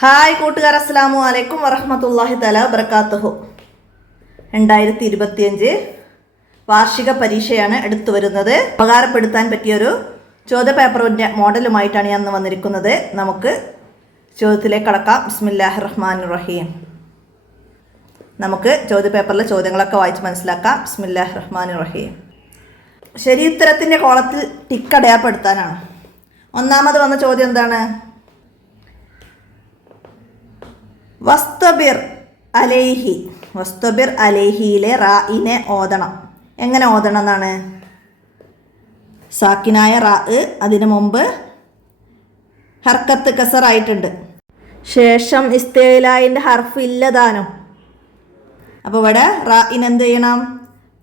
Hi കൂട്ടുകാർ, അസ്സലാമു അലൈക്കും വറഹ്മത്തുള്ളാഹി തആല വബറകാതുഹു. 2025 വാർഷിക പരീക്ഷയാണ് എടുത്തു വരുന്നത്. ഉപകാരപ്പെടുത്താൻ പറ്റിയൊരു ചോദ്യപേപ്പറിൻ്റെ മോഡലുമായിട്ടാണ് ഞാൻ വന്നിരിക്കുന്നത്. നമുക്ക് ചോദ്യത്തിലേക്ക് കടക്കാം. ബിസ്മില്ലാഹിർ റഹ്മാനിർ റഹീം. നമുക്ക് ചോദ്യപേപ്പറിലെ ചോദ്യങ്ങളൊക്കെ വായിച്ച് മനസ്സിലാക്കാം. ബിസ്മില്ലാഹിർ റഹ്മാനിർ റഹീം. ശരിയുത്തരത്തിൻ്റെ കോളത്തിൽ ടിക്ക് അടയാളപ്പെടുത്താനാണ്. ഒന്നാമത് വന്ന ചോദ്യം എന്താണ്? വസ്തബിർ അലൈഹിയിലെ റായിനെ ഓതണം. എങ്ങനെ ഓതണം എന്നാണ്? സാക്കിനായ റാ, അതിനു മുമ്പ് ഹർക്കത്ത് കസറായിട്ടുണ്ട്, ശേഷം ഇസ്തിലായിൻ്റെ ഹർഫ് ഇല്ലതാനും. അപ്പോൾ ഇവിടെ റായിന് എന്ത് ചെയ്യണം?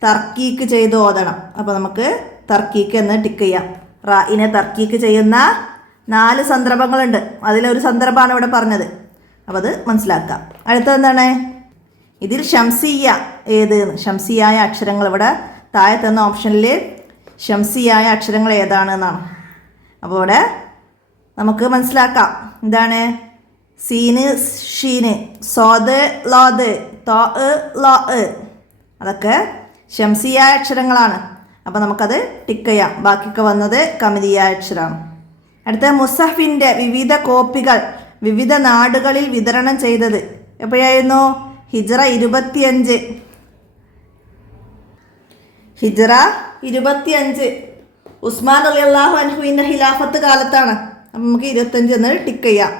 തർക്കീക്ക് ചെയ്ത് ഓതണം. അപ്പോൾ നമുക്ക് തർക്കീക്ക് എന്ന് ടിക്ക് ചെയ്യാം. റായിനെ തർക്കീക്ക് ചെയ്യുന്ന 4 സന്ദർഭങ്ങളുണ്ട്. അതിലൊരു സന്ദർഭമാണ് ഇവിടെ പറഞ്ഞത്. അപ്പോൾ അത് മനസ്സിലാക്കാം. അടുത്തത് എന്താണ്? ഇതിൽ ഷംസിയ ഏത്? ഷംസിയായ അക്ഷരങ്ങൾ ഇവിടെ താഴെ തന്ന ഓപ്ഷനിൽ ഷംസിയായ അക്ഷരങ്ങൾ ഏതാണ് എന്നാണ്. അപ്പോൾ ഇവിടെ നമുക്ക് മനസ്സിലാക്കാം. എന്താണ്? സീന്, ഷീന്, സോദ്, ലോദ്, തോ, ലോ, അതൊക്കെ ഷംസിയായ അക്ഷരങ്ങളാണ്. അപ്പോൾ നമുക്കത് ടിക്ക് ചെയ്യാം. ബാക്കിയൊക്കെ വന്നത് കമരിയായ അക്ഷരമാണ്. അടുത്ത മുസഹഫിൻ്റെ വിവിധ കോപ്പികൾ വിവിധ നാടുകളിൽ വിതരണം ചെയ്തത് എപ്പോഴായിരുന്നു? ഹിജ്റ 25 ഉസ്മാൻ റളിയല്ലാഹു അൻഹുവിൻ്റെ ഖിലാഫത്ത് കാലത്താണ്. അപ്പം നമുക്ക് 25 എന്ന് ടിക്ക് ചെയ്യാം.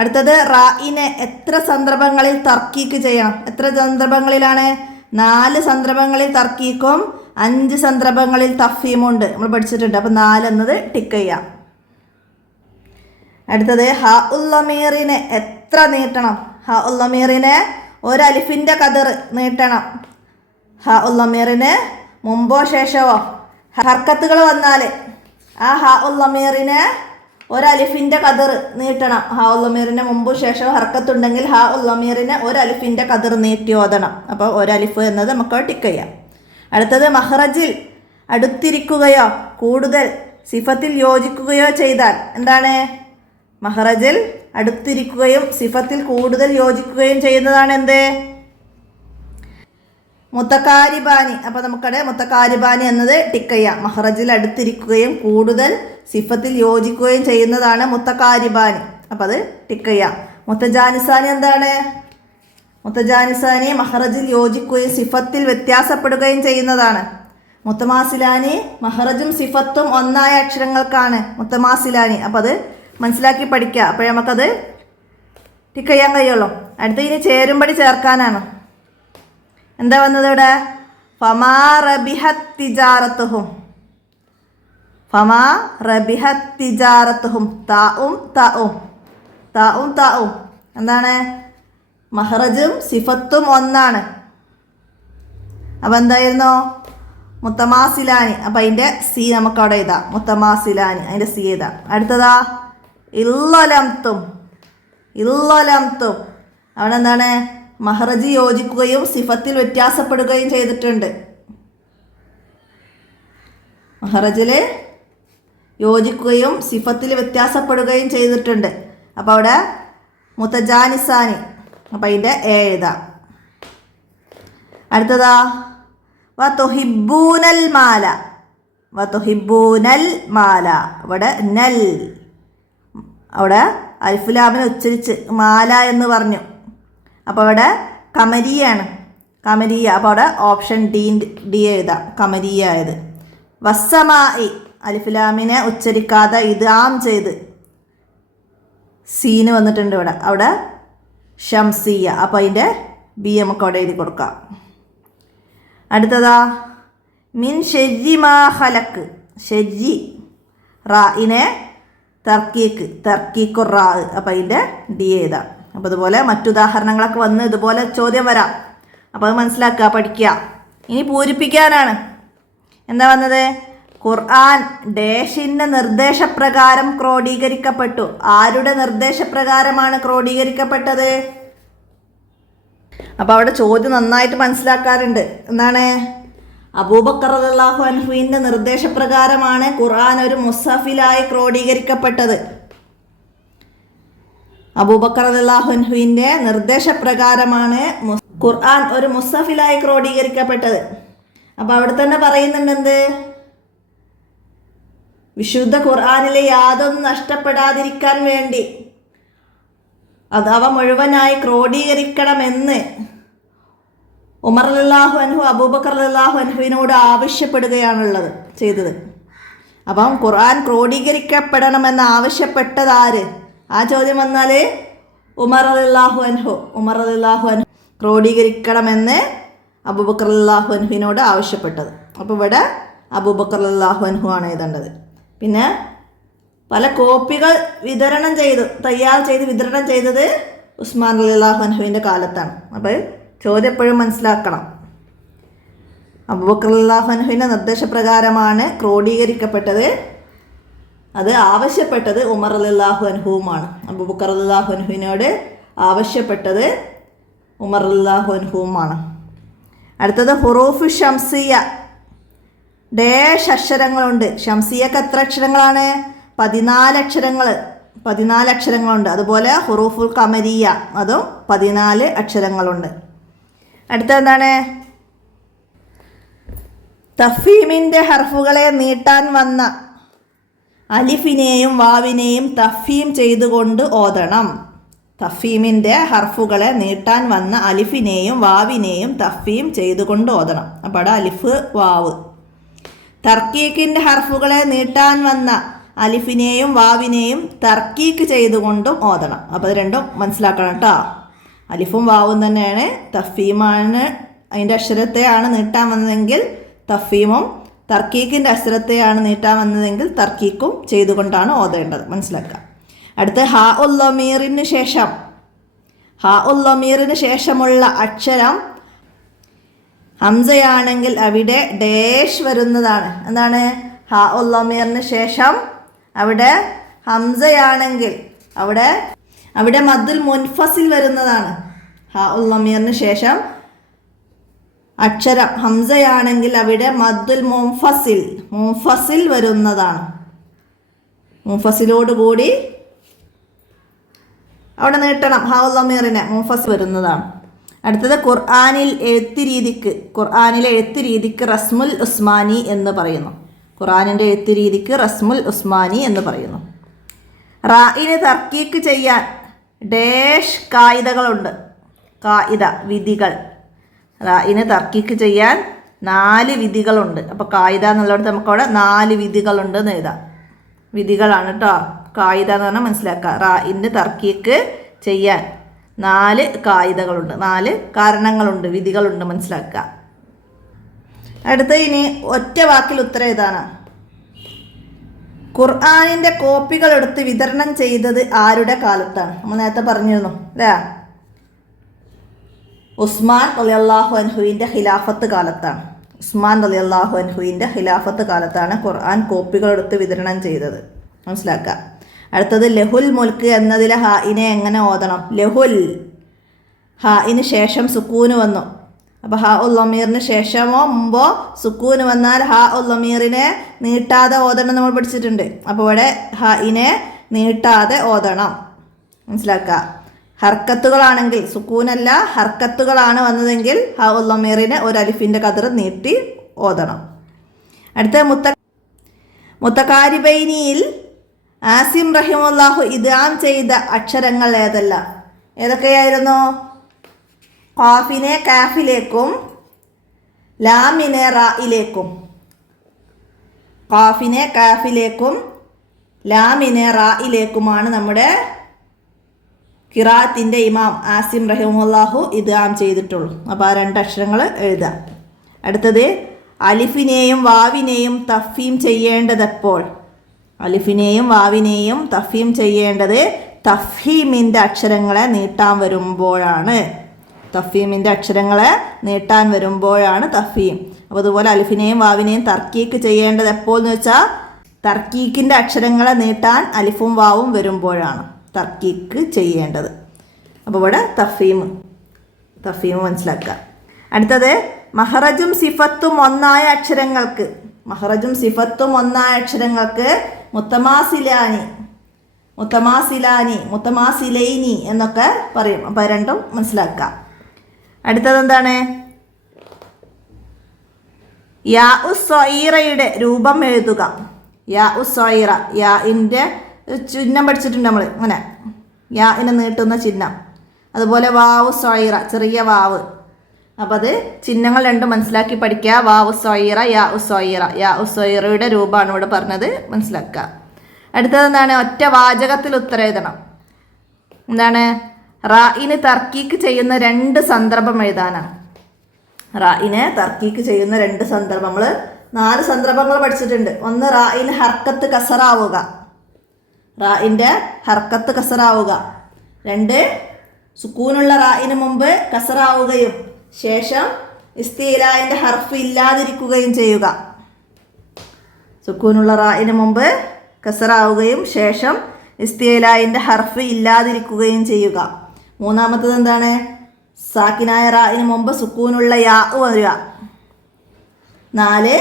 അടുത്തത് റായിനെ എത്ര സന്ദർഭങ്ങളിൽ തർക്കീക്ക് ചെയ്യണം? എത്ര സന്ദർഭങ്ങളിലാണ്? 4 സന്ദർഭങ്ങളിൽ തർക്കീക്കും 5 സന്ദർഭങ്ങളിൽ തഫീമുണ്ട്. നമ്മൾ പഠിച്ചിട്ടുണ്ട്. അപ്പം 4 എന്നത് ടിക്ക് ചെയ്യാം. അടുത്തത് ഹ ഉല്ലമീറിനെ എത്ര നീട്ടണം? ഹ ഉല്ലമീറിനെ ഒരലിഫിൻ്റെ കതിർ നീട്ടണം. ഹ ഉല്ലമീറിന് മുമ്പോ ശേഷമോ ഹർക്കത്തുകൾ വന്നാൽ ആ ഹ ഉല്ലമീറിനെ ഒരലിഫിൻ്റെ കതിർ നീട്ടണം. ഹ ഉല്ലമീറിന് മുമ്പോ ശേഷമോ ഹർക്കത്തുണ്ടെങ്കിൽ ഹ ഉല്ലമീറിനെ ഒരലിഫിൻ്റെ കതിർ നീട്ടി ഓതണം. അപ്പോൾ ഒരലിഫ് എന്നത് നമുക്ക് ടിക്ക് ചെയ്യാം. അടുത്തത് മഹ്റജിൽ അടുത്തിരിക്കുകയോ കൂടുതൽ സിഫത്തിൽ യോജിക്കുകയോ ചെയ്താൽ എന്താണ്? മഹ്റജിൽ അടുത്തിരിക്കുകയും സിഫത്തിൽ കൂടുതൽ യോജിക്കുകയും ചെയ്യുന്നതാണ് എന്ത്? മുത്തക്കാരിബാനി. അപ്പോൾ നമുക്കവിടെ മുത്തക്കാരിബാനി എന്നത് ടിക്ക് ചെയ്യാം. മഹ്റജിൽ അടുത്തിരിക്കുകയും കൂടുതൽ സിഫത്തിൽ യോജിക്കുകയും ചെയ്യുന്നതാണ് മുത്തക്കാരിബാനി. അപ്പോൾ അത് ടിക്ക് ചെയ്യാം. മുത്തജാനിസാനി എന്താണ്? മുത്തജാനിസാനി മഹ്റജിൽ യോജിക്കുകയും സിഫത്തിൽ വ്യത്യാസപ്പെടുകയും ചെയ്യുന്നതാണ്. മുത്തമാസിലാനി മഹ്റജും സിഫത്തും ഒന്നായ അക്ഷരങ്ങൾക്കാണ് മുത്തമാസിലാനി. അപ്പോൾ അത് മനസ്സിലാക്കി പഠിക്കുക. അപ്പോഴേ നമുക്കത് ടിക്ക് ചെയ്യാൻ കഴിയുള്ളൂ. അടുത്ത ഇനി ചേരുംപടി ചേർക്കാനാണ്. എന്താ വന്നത് ഇവിടെ? ഫമാ റബിഹത് തിജാറത്തുഹും. ഫമാ റബിഹത് തിജാറത്തുഹും. താവും എന്താണ്? മഹ്റജും സിഫത്തും ഒന്നാണ്. അപ്പം എന്തായിരുന്നു? മുത്തമാസിലാനി. അപ്പം അതിൻ്റെ സി നമുക്ക് അവിടെ എഴുതാം. മുത്തമാസിലാനി അതിൻ്റെ സി എഴുതാം. അടുത്തതാ ഇല്ലലംതും. അവിടെ എന്താണ്? മഹ്റജ് യോജിക്കുകയും സിഫത്തിൽ വ്യത്യാസപ്പെടുകയും ചെയ്തിട്ടുണ്ട്. മഹ്റജിൽ യോജിക്കുകയും സിഫത്തിൽ വ്യത്യാസപ്പെടുകയും ചെയ്തിട്ടുണ്ട്. അപ്പോൾ അവിടെ മുത്തജാനിസാനി. അപ്പം അതിൻ്റെ എഴുതാം. അടുത്തതാ വതുഹിബ്ബൂനൽ മാല. ഇവിടെ നൽ, അവിടെ അൽഫുലാമിനെ ഉച്ചരിച്ച് മാല എന്ന് പറഞ്ഞു. അപ്പോൾ അവിടെ കമരിയാണ്. അപ്പോൾ അവിടെ ഓപ്ഷൻ ഡി എഴുതാം. കമരിയ ആയത്. വസ്സമായി അൽഫുലാമിനെ ഉച്ചരിക്കാതെ ഇദ്ഗാം ചെയ്ത് സീന് വന്നിട്ടുണ്ട് ഇവിടെ. അവിടെ ഷംസിയ. അപ്പോൾ അതിൻ്റെ ബി നമുക്ക് അവിടെ എഴുതി കൊടുക്കാം. അടുത്തതാ മിൻ ഷെരി മാ ഖലക്ക്. ഷെരി റായിനെ തർക്കീക്കു റാ. അപ്പോൾ അതിൻ്റെ ഡി എഴുതാം. അപ്പോൾ ഇതുപോലെ മറ്റുദാഹരണങ്ങളൊക്കെ വന്ന് ഇതുപോലെ ചോദ്യം വരാം. അപ്പോൾ അത് മനസ്സിലാക്കുക, പഠിക്കുക. ഇനി പൂരിപ്പിക്കാനാണ്. എന്താ വന്നത്? ഖുർആൻ ഡേഷിൻ്റെ നിർദ്ദേശപ്രകാരം ക്രോഡീകരിക്കപ്പെട്ടു. ആരുടെ നിർദ്ദേശപ്രകാരമാണ് ക്രോഡീകരിക്കപ്പെട്ടത്? അപ്പോൾ അവിടെ ചോദ്യം നന്നായിട്ട് മനസ്സിലാക്കാറുണ്ട്. എന്താണ്? അബൂബക്കർ റളിയല്ലാഹു അൻഹുവിൻ്റെ നിർദ്ദേശപ്രകാരമാണ് ഖുർആൻ ഒരു മുസ്ഹഫിലായി ക്രോഡീകരിക്കപ്പെട്ടത്. അബൂബക്കർ റളിയല്ലാഹു അൻഹുവിൻ്റെ നിർദ്ദേശപ്രകാരമാണ് ഖുർആൻ ഒരു മുസ്ഹഫിലായി ക്രോഡീകരിക്കപ്പെട്ടത്. അപ്പോൾ അവിടെ തന്നെ പറയുന്നുണ്ട് എന്ത്? വിശുദ്ധ ഖുർആനിലെ യാതൊന്നും നഷ്ടപ്പെടാതിരിക്കാൻ വേണ്ടി അവ മുഴുവനായി ക്രോഡീകരിക്കണമെന്ന് ഉമർ റളിയല്ലാഹു അൻഹു അബൂബക്കർ റളിയല്ലാഹു അൻഹുവിനോട് ആവശ്യപ്പെടുകയാണുള്ളത് ചെയ്തത്. അപ്പം ഖുർആൻ ക്രോഡീകരിക്കപ്പെടണമെന്ന് ആവശ്യപ്പെട്ടത് ആര്? ആ ചോദ്യം വന്നാൽ ഉമർ റളിയല്ലാഹു അൻഹു ക്രോഡീകരിക്കണമെന്ന് അബൂബക്കർ റളിയല്ലാഹു അൻഹുവിനോട് ആവശ്യപ്പെട്ടത്. അപ്പോൾ ഇവിടെ അബൂബക്കർ റളിയല്ലാഹു അൻഹു ആണ് എഴുതേണ്ടത്. പിന്നെ പല കോപ്പികൾ തയ്യാർ ചെയ്ത് വിതരണം ചെയ്തത് ഉസ്മാൻ റളിയല്ലാഹു അൻഹുവിൻ്റെ കാലത്താണ്. അപ്പോൾ ചോദ്യം എപ്പോഴും മനസ്സിലാക്കണം. അബൂബക്കർ റളിയല്ലാഹു അൻഹുവിൻ്റെ നിർദ്ദേശപ്രകാരമാണ് ക്രോഡീകരിക്കപ്പെട്ടത്. അത് ആവശ്യപ്പെട്ടത് ഉമർ റളിയല്ലാഹു അൻഹുവുമാണ്. അബൂബക്കർ റളിയല്ലാഹു അൻഹുവിനോട് ആവശ്യപ്പെട്ടത് ഉമർ റളിയല്ലാഹു അൻഹുവുമാണ്. അടുത്തത് ഹുറൂഫ് ഷംസിയ. ഡേഷ് അക്ഷരങ്ങളുണ്ട്. ഷംസിയക്ക് എത്ര അക്ഷരങ്ങളാണ്? 14 അക്ഷരങ്ങളുണ്ട്. അതുപോലെ ഹുറൂഫുൽ ഖമരിയ, അതും 14 അക്ഷരങ്ങളുണ്ട്. അടുത്തെന്താണ്? തഫ്ഹീമിൻ്റെ ഹർഫുകളെ നീട്ടാൻ വന്ന അലിഫിനെയും വാവിനെയും തഫ്ഹീം ചെയ്തുകൊണ്ട് ഓതണം. തഫ്ഹീമിൻ്റെ ഹർഫുകളെ നീട്ടാൻ വന്ന അലിഫിനെയും വാവിനെയും തഫ്ഹീം ചെയ്തുകൊണ്ട് ഓതണം. അപ്പോൾ അവിടെ അലിഫ് വാവ്. തർക്കീക്കിൻ്റെ ഹർഫുകളെ നീട്ടാൻ വന്ന അലിഫിനെയും വാവിനെയും തർക്കീക്ക് ചെയ്തുകൊണ്ടും ഓതണം. അപ്പോൾ അത് രണ്ടും മനസ്സിലാക്കണം കേട്ടോ. അലിഫും വാവും തന്നെയാണ്. തഫ്ഹീമാണ് അതിൻ്റെ അക്ഷരത്തെയാണ് നീട്ടാൻ വന്നതെങ്കിൽ തഫ്ഹീമും, തർക്കീക്കിൻ്റെ അക്ഷരത്തെയാണ് നീട്ടാൻ വന്നതെങ്കിൽ തർക്കീക്കും ചെയ്തുകൊണ്ടാണ് ഓതേണ്ടത്. മനസ്സിലാക്കുക. അടുത്ത് ഹാ ഉൽ ലമീറിന് ശേഷമുള്ള അക്ഷരം ഹംസയാണെങ്കിൽ അവിടെ ഡേഷ് വരുന്നതാണ്. എന്താണ്? ഹാ ഉൽ ലമീറിന് ശേഷം അവിടെ ഹംസയാണെങ്കിൽ അവിടെ മദ്ദുൽ മുൻഫസിൽ വരുന്നതാണ്. ഹാ ഉൽ ലമീറിന് ശേഷം അക്ഷരം ഹംസയാണെങ്കിൽ അവിടെ മദ്ദുൽ മുൻഫസിൽ വരുന്നതാണ്. മുൻഫസിലോടുകൂടി അവിടെ നീട്ടണം. ഹാ ഉൽ ലമീറിനെ മുൻഫസിൽ വരുന്നതാണ്. അടുത്തത് ഖുർആനിലെ എഴുത്ത് രീതിക്ക് റസ്മുൽ ഉസ്മാനി എന്ന് പറയുന്നു. ഖുർആനിൻ്റെ എഴുത്ത് രീതിക്ക് റസ്മുൽ ഉസ്മാനി എന്ന് പറയുന്നു. റായിന് തർക്കീക്ക് ചെയ്യാൻ ഡേഷ് കായിദകളുണ്ട്. വിധികൾ. റായിന് തർക്കീക്ക് ചെയ്യാൻ 4 വിധികളുണ്ട്. അപ്പോൾ കായിദ എന്നുള്ളടത്ത് നമുക്കവിടെ 4 വിധികളുണ്ട് എന്ന് എഴുതാം. വിധികളാണ് കേട്ടോ. കായിദ എന്ന് പറഞ്ഞാൽ മനസ്സിലാക്കുക. റായിന് തർക്കീക്ക് ചെയ്യാൻ 4 കായിദകളുണ്ട്, 4 കാരണങ്ങളുണ്ട്, വിധികളുണ്ട്, മനസ്സിലാക്കുക. അടുത്ത ഇനി ഒറ്റ വാക്കിൽ ഉത്തരം ഏതാണ്? ഖുർആനിൻ്റെ കോപ്പികൾ എടുത്ത് വിതരണം ചെയ്തത് ആരുടെ കാലത്താണ്? നമ്മൾ നേരത്തെ പറഞ്ഞിരുന്നു അല്ലേ? ഉസ്മാൻ റളിയല്ലാഹു അൻഹുവിൻ്റെ ഖിലാഫത്ത് കാലത്താണ്. ഖുർആൻ കോപ്പികൾ എടുത്ത് വിതരണം ചെയ്തത്. മനസ്സിലാക്കുക. അടുത്തത് ലഹുൽ മുൽക്ക് എന്നതിലെ ഹായിനെ എങ്ങനെ ഓതണം? ഹായിന് ശേഷം സുക്കൂന് വന്നു. അപ്പോൾ ഹാ ഉൽ ലമീറിന് ശേഷമോ മുമ്പോ സുക്കൂന് വന്നാൽ ഹാ ഉൽ ലമീറിനെ നീട്ടാതെ ഓതണം നമ്മൾ പഠിച്ചിട്ടുണ്ട്. അപ്പോൾ ഇവിടെ ഹായിനെ നീട്ടാതെ ഓതണം. മനസ്സിലാക്കുക. ഹർക്കത്തുകളാണെങ്കിൽ, സുക്കൂനല്ല ഹർക്കത്തുകളാണ് വന്നതെങ്കിൽ ഹാ ഉൽ ലമീറിനെ ഒരു അലിഫിൻ്റെ കതിർ നീട്ടി ഓതണം. അടുത്ത മുത്തകാരിബൈനിയിൽ ആസിം റഹിമഹുല്ലാഹു ഇദ്ഗാം ചെയ്ത അക്ഷരങ്ങൾ ഏതൊക്കെയായിരുന്നു? ഖാഫിനെ കാഫിലേക്കും ലാമിനെ റായിലേക്കുമാണ് നമ്മുടെ ഖിറാഅത്തിൻ്റെ ഇമാം ആസിം റഹിമഹുല്ലാഹു ഇദ്ഗാം ചെയ്തിട്ടുള്ളൂ. അപ്പോൾ ആ 2 അക്ഷരങ്ങൾ എഴുതാം. അടുത്തത് അലിഫിനെയും വാവിനെയും തഫ്ഹീം ചെയ്യേണ്ടതെപ്പോൾ? തഫ്ഹീമിൻ്റെ അക്ഷരങ്ങളെ നീട്ടാൻ വരുമ്പോഴാണ് തഫ്ഹീം. അപ്പോൾ അതുപോലെ അലിഫിനെയും വാവിനെയും തർക്കീക്ക് ചെയ്യേണ്ടത് എപ്പോൾ എന്ന് വെച്ചാൽ തർക്കീക്കിൻ്റെ അക്ഷരങ്ങളെ നീട്ടാൻ അലിഫും വാവും വരുമ്പോഴാണ് തർക്കീക്ക് ചെയ്യേണ്ടത്. അപ്പോൾ ഇവിടെ തഫ്ഹീം മനസ്സിലാക്കുക. അടുത്തത് മഹ്റജും സിഫത്തും ഒന്നായ അക്ഷരങ്ങൾക്ക് മുത്തമാസിലാനി മുത്തമാസിലാനി, മുത്തമാസിലൈനി എന്നൊക്കെ പറയും. അപ്പോൾ രണ്ടും മനസ്സിലാക്കാം. അടുത്തത് എന്താണ്? യാ ഉസ്വൈറയുടെ രൂപം എഴുതുക. യാ ഉസ്വൈറ, യാഇൻ്റെ ചിഹ്നം പഠിച്ചിട്ടുണ്ട് നമ്മൾ, അങ്ങനെ യാഇനെ നീട്ടുന്ന ചിഹ്നം. അതുപോലെ വാവ് സ്വൈറ, ചെറിയ വാവ്. അപ്പോൾ അത് ചിഹ്നങ്ങൾ രണ്ടും മനസ്സിലാക്കി പഠിക്കുക. വാവ് സ്വൈറ, യാ ഉസ്വൈറ. യാ ഉസ്വൈറയുടെ രൂപമാണ് ഇവിടെ പറഞ്ഞത്, മനസ്സിലാക്കുക. അടുത്തത് എന്താണ്? ഒറ്റ വാചകത്തിൽ ഉത്തരം എഴുതണം. എന്താണ്? റായിന് തർക്കീക്ക് ചെയ്യുന്ന 2 സന്ദർഭം എഴുതാനാണ്. റായിനെ തർക്കീക്ക് ചെയ്യുന്ന 2 സന്ദർഭം, നമ്മൾ 4 സന്ദർഭങ്ങൾ പഠിച്ചിട്ടുണ്ട്. ഒന്ന്, റായിന് ഹർക്കത്ത് കസറാവുക, റായിൻ്റെ ഹർക്കത്ത് കസറാവുക. 2, സുക്കൂനുള്ള റായിന് മുമ്പ് കസറാവുകയും ശേഷം ഇസ്തിലായിൻ്റെ ഹർഫ് ഇല്ലാതിരിക്കുകയും ചെയ്യുക. സുക്കൂനുള്ള റായിന് മുമ്പ് കസറാവുകയും ശേഷം ഇസ്തിലായിൻ്റെ ഹർഫ് ഇല്ലാതിരിക്കുകയും ചെയ്യുക. മൂന്നാമത്തത് എന്താണ്? സാക്കിനായ റായിന് മുമ്പ് സുക്കൂനുള്ള യാ വരിക. 4,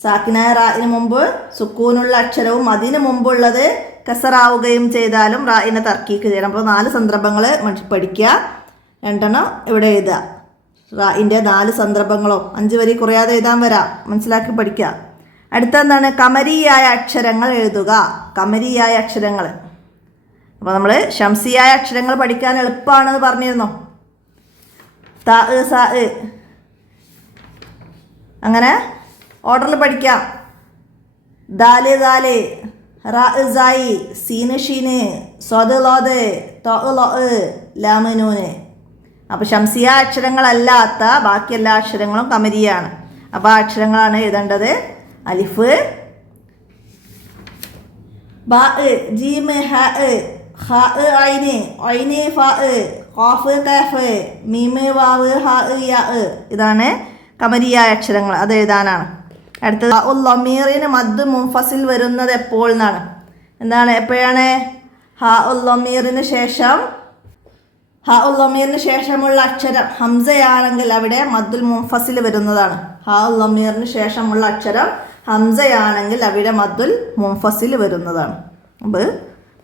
സാക്കിനായ റായിന് മുമ്പ് സുക്കൂനുള്ള അക്ഷരവും അതിന് മുമ്പുള്ളത് കസറാവുകയും ചെയ്താലും റായിനെ തർക്കീക്ക് ചെയ്യണം. അപ്പോൾ 4 സന്ദർഭങ്ങൾ പഠിക്കുക. 2 ഇവിടെ എഴുതുക. റായിൻ്റെ 4 സന്ദർഭങ്ങളോ 5 വരി കുറയാതെ എഴുതാൻ വരാം, മനസ്സിലാക്കി പഠിക്കുക. അടുത്തെന്താണ്? കമരിയായ അക്ഷരങ്ങൾ എഴുതുക. കമരിയായ അക്ഷരങ്ങൾ, അപ്പോൾ നമ്മൾ ഷംസിയായ അക്ഷരങ്ങൾ പഠിക്കാൻ എളുപ്പമാണെന്ന് പറഞ്ഞിരുന്നു. ത, സ, അങ്ങനെ ഓർഡറിൽ പഠിക്കാം. ദാല് ദാല്, റാ സായി, സീന് ഷീന്, സ്വദ് ലോദ്, തൊ ലൊ, ലാമ് നൂന്. അപ്പോൾ ഷംസിയ അക്ഷരങ്ങളല്ലാത്ത ബാക്കി എല്ലാ അക്ഷരങ്ങളും കമരിയാണ്. അപ്പോൾ ആ അക്ഷരങ്ങളാണ് എഴുതേണ്ടത്. അലിഫ്, ബാ, ജീം, ഹ, ഖ, ഐന്, ഐന്, ഫ, ഖാഫ്, കഫ്, മീം, വാവ്, ഹ, യ. ഇതാണ് കമരിയായ അക്ഷരങ്ങൾ, അത് എഴുതാനാണ്. അടുത്തത് ലമീറിന് മദ് മുൻഫസിൽ വരുന്നത് എപ്പോൾ എന്നാണ്. എന്താണ്? എപ്പോഴാണ്? ഹ ഉൽ ലമീറിന് ശേഷമുള്ള അക്ഷരം ഹംസയാണെങ്കിൽ അവിടെ മദ്ദുൽ മുൻഫസിൽ വരുന്നതാണ്. ഹ ഉൽ ലമീറിന് ശേഷമുള്ള അക്ഷരം ഹംസയാണെങ്കിൽ അവിടെ മദ്ദുൽ മുൻഫസിൽ വരുന്നതാണ്. അപ്പോൾ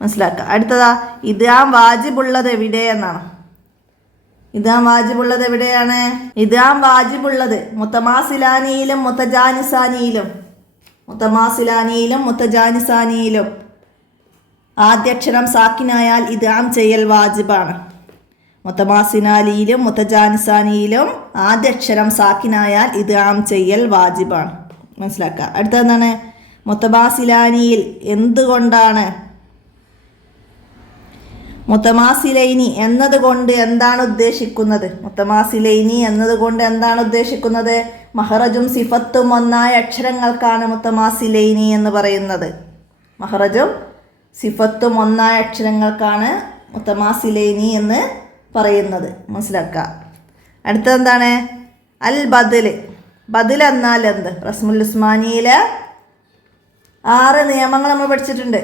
മനസ്സിലാക്കുക. അടുത്തതാ, ഇദ്ഗാം വാജിബുള്ളത് എവിടെ എന്നാണ്. ഇദ്ഗാം വാജിബുള്ളത് എവിടെയാണ്? ഇദ്ഗാം വാജിബുള്ളത് മുത്തമാസിലാനിയിലും മുത്തജാനിസാനിയിലും ആദ്യക്ഷരം സാക്കിനായാൽ ഇദ്ഗാം ചെയ്യൽ വാജിബാണ്. മുത്തമാസിലാനിയിലും മുത്തജാനിസാനിയിലും ആദ്യക്ഷരം സാക്കിനായാൽ ഇദ്ഗാം ചെയ്യൽ വാജിബാണ്, മനസ്സിലാക്കുക. അടുത്തതെന്താണ്? മുത്തമാസിലാനിയിൽ എന്തുകൊണ്ടാണ്? മുത്തമാസിലൈനി എന്നതുകൊണ്ട് എന്താണ് ഉദ്ദേശിക്കുന്നത്? മുത്തമാസിലൈനി എന്നതുകൊണ്ട് എന്താണ് ഉദ്ദേശിക്കുന്നത്? മഹറജും സിഫത്തും ഒന്നായ അക്ഷരങ്ങൾക്കാണ് മുത്തമാസിലൈനി എന്ന് പറയുന്നത്. മഹറജും സിഫത്തും ഒന്നായ അക്ഷരങ്ങൾക്കാണ് മുത്തമാസിലൈനി എന്ന് പറയുന്നത്, മനസ്സിലാക്കുക. അടുത്തതെന്താണ്? അൽ ബദൽ. ബദൽ എന്നാൽ എന്ത്? റസ്മുൽ ഉസ്മാനിയിലെ 6 നിയമങ്ങൾ നമ്മൾ പഠിച്ചിട്ടുണ്ട്.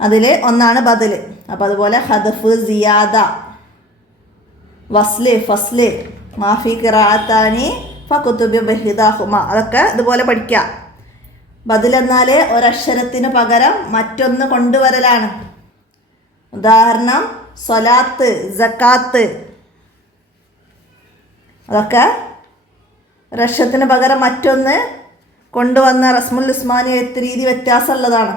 അതിൽ ഒന്നാണ് ബദൽ. അപ്പോൾ അതുപോലെ ഹദഫ്, സിയാദ, വസ്ല്, ഫസ്ല്, മാഫി ഖിറാഅത്താനി ഫകുതുബി ബഹിദാഹുമ, അതൊക്കെ ഇതുപോലെ പഠിക്കാം. ബദൽ എന്നാൽ ഒരക്ഷരത്തിന് പകരം മറ്റൊന്ന് കൊണ്ടുവരലാണ്. ഉദാഹരണം സ്വലാത്ത്, സക്കാത്ത്, അതൊക്കെ ഒരക്ഷരത്തിന് പകരം മറ്റൊന്ന് കൊണ്ടുവന്ന റസ്മുൽ ഉസ്മാനി എഴുത്ത് രീതി വ്യത്യാസമുള്ളതാണ്.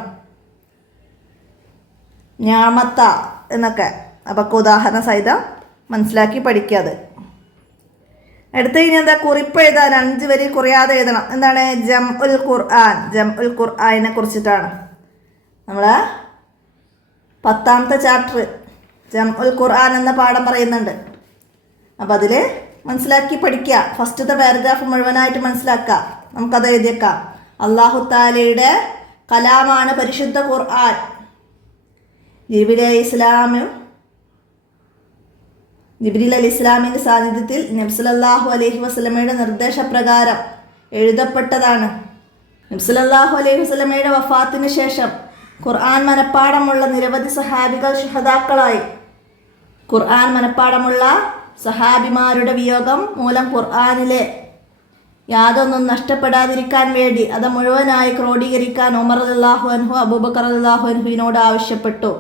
ഞാമത്ത എന്നൊക്കെ അതൊക്കെ ഉദാഹരണ സഹിതം മനസ്സിലാക്കി പഠിക്കാതെ. അടുത്ത ഇനി എന്താ? കുറിപ്പ് എഴുതാൻ 5 വരി കുറയാതെ എഴുതണം. എന്താണ്? ജംഉൽ ഖുർആൻ. ജംഉൽ ഖുർആനെ കുറിച്ചിട്ടാണ്. നമ്മൾ 10ാമത്തെ ചാപ്റ്റർ ജംഉൽ ഖുർആൻ എന്ന പാഠം പറയുന്നുണ്ട്. അപ്പം അതിൽ മനസ്സിലാക്കി പഠിക്കുക. ഫസ്റ്റത്തെ പാരഗ്രാഫ് മുഴുവനായിട്ട് മനസ്സിലാക്കുക. നമുക്കത് എഴുതിയേക്കാം. അല്ലാഹു തആലയുടെ കലാമാണ് പരിശുദ്ധ ഖുർആൻ. ജിബ്രീൽ അലി ഇസ്ലാമിൻ്റെ സാന്നിധ്യത്തിൽ നബി സല്ലല്ലാഹു അലൈഹി വസല്ലമയുടെ നിർദ്ദേശപ്രകാരം എഴുതപ്പെട്ടതാണ്. നബി സല്ലല്ലാഹു അലൈഹി വസല്ലമയുടെ വഫാത്തിന് ശേഷം ഖുർആൻ മനപ്പാടമുള്ള നിരവധി സഹാബികൾ ശുഹദാക്കളായി. ഖുർആൻ മനപ്പാടമുള്ള സഹാബിമാരുടെ വിയോഗം മൂലം ഖുർആനിലെ യാതൊന്നും നഷ്ടപ്പെടാതിരിക്കാൻ വേണ്ടി അത് മുഴുവനായി ക്രോഡീകരിക്കാൻ ഉമർ റളിയല്ലാഹു അൻഹു അബൂബക്കർ റളിയല്ലാഹു അൻഹുവിനോട് ആവശ്യപ്പെട്ടു.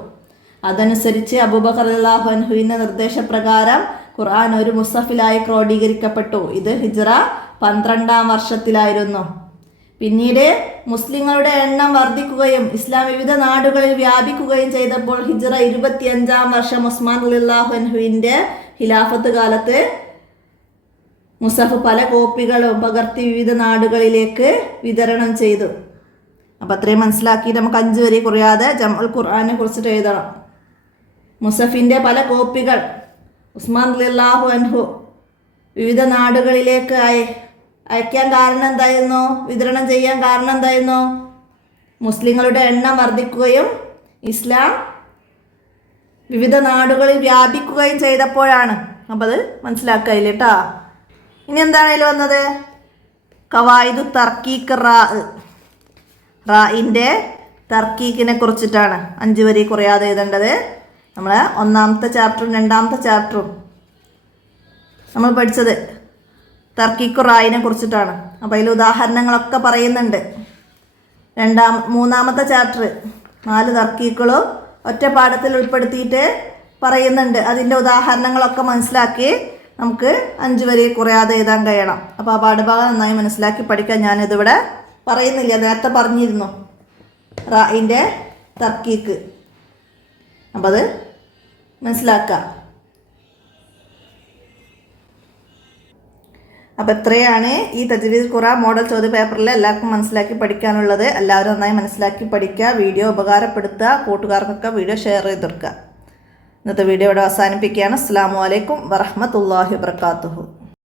അതനുസരിച്ച് അബൂബക്കർ റളിയല്ലാഹു അൻഹുവിൻ്റെ നിർദ്ദേശപ്രകാരം ഖുർആൻ ഒരു മുസഫിലായി ക്രോഡീകരിക്കപ്പെട്ടു. ഇത് ഹിജ്റ 12-ാം വർഷത്തിലായിരുന്നു. പിന്നീട് മുസ്ലിങ്ങളുടെ എണ്ണം വർദ്ധിക്കുകയും ഇസ്ലാം വിവിധ നാടുകളിൽ വ്യാപിക്കുകയും ചെയ്തപ്പോൾ ഹിജ്റ 25-ാം വർഷം ഉസ്മാൻ റളിയല്ലാഹു അൻഹുവിൻ്റെ ഖിലാഫത്ത് കാലത്ത് മുസഫ് പല കോപ്പികളും പകർത്തി വിവിധ നാടുകളിലേക്ക് വിതരണം ചെയ്തു. അപ്പം അത്രയും മനസ്സിലാക്കിയിട്ട് നമുക്ക് 5 വരി കുറയാതെ ജംഉൽ ഖുർആനെ കുറിച്ചിട്ട് എഴുതണം. മുസഫിൻ്റെ പല കോപ്പികൾ ഉസ്മാൻ റളിയല്ലാഹു അൻഹു വിവിധ നാടുകളിലേക്ക് അയക്കാൻ കാരണം എന്തായിരുന്നു? വിതരണം ചെയ്യാൻ കാരണം എന്തായിരുന്നു? മുസ്ലിങ്ങളുടെ എണ്ണം വർദ്ധിക്കുകയും ഇസ്ലാം വിവിധ നാടുകളിൽ വ്യാപിക്കുകയും ചെയ്തപ്പോഴാണ്. അപ്പം അത് മനസ്സിലാക്കില്ല കേട്ടോ. ഇനി എന്താണ് അതിൽ വന്നത്? ഖവായിദു തർക്കീക്ക് റാഇൻ്റെ തർക്കീക്കിനെ കുറിച്ചിട്ടാണ് 5 വരി കുറയാതെ എഴുതേണ്ടത്. നമ്മൾ 1-ാമത്തെ ചാപ്റ്ററും 2-ാമത്തെ ചാപ്റ്ററും നമ്മൾ പഠിച്ചത് തർക്കീക്കു റായിനെ കുറിച്ചിട്ടാണ്. അപ്പോൾ അതിൽ ഉദാഹരണങ്ങളൊക്കെ പറയുന്നുണ്ട്. 3-ാമത്തെ ചാപ്റ്റർ 4 തർക്കീക്കുകളും ഒറ്റ പാഠത്തിൽ ഉൾപ്പെടുത്തിയിട്ട് പറയുന്നുണ്ട്. അതിൻ്റെ ഉദാഹരണങ്ങളൊക്കെ മനസ്സിലാക്കി നമുക്ക് 5 വരി കുറയാതെ എഴുതാൻ കഴിയണം. അപ്പോൾ ആ പാഠഭാഗം നന്നായി മനസ്സിലാക്കി പഠിക്കാൻ ഞാനിതിവിടെ പറയുന്നില്ല, നേരത്തെ പറഞ്ഞിരുന്നു റായിൻ്റെ തർക്കീക്ക്. അപ്പോൾ അത് മനസ്സിലാക്കുക. അപ്പോൾ ഇത്രയാണ് ഈ തജ്വീദ് ഖുർആൻ മോഡൽ ചോദ്യ പേപ്പറിൽ എല്ലാവർക്കും മനസ്സിലാക്കി പഠിക്കാനുള്ളത്. എല്ലാവരും നന്നായി മനസ്സിലാക്കി പഠിക്കുക. വീഡിയോ ഉപകാരപ്പെടുത്തുക. കൂട്ടുകാർക്കൊക്കെ വീഡിയോ ഷെയർ ചെയ്ത് കൊടുക്കുക. ഇന്നത്തെ വീഡിയോ ഇവിടെ അവസാനിപ്പിക്കുകയാണ്. അസ്സലാമു അലൈക്കും വറഹ്മത്തുള്ളാഹി വബറകാതുഹു.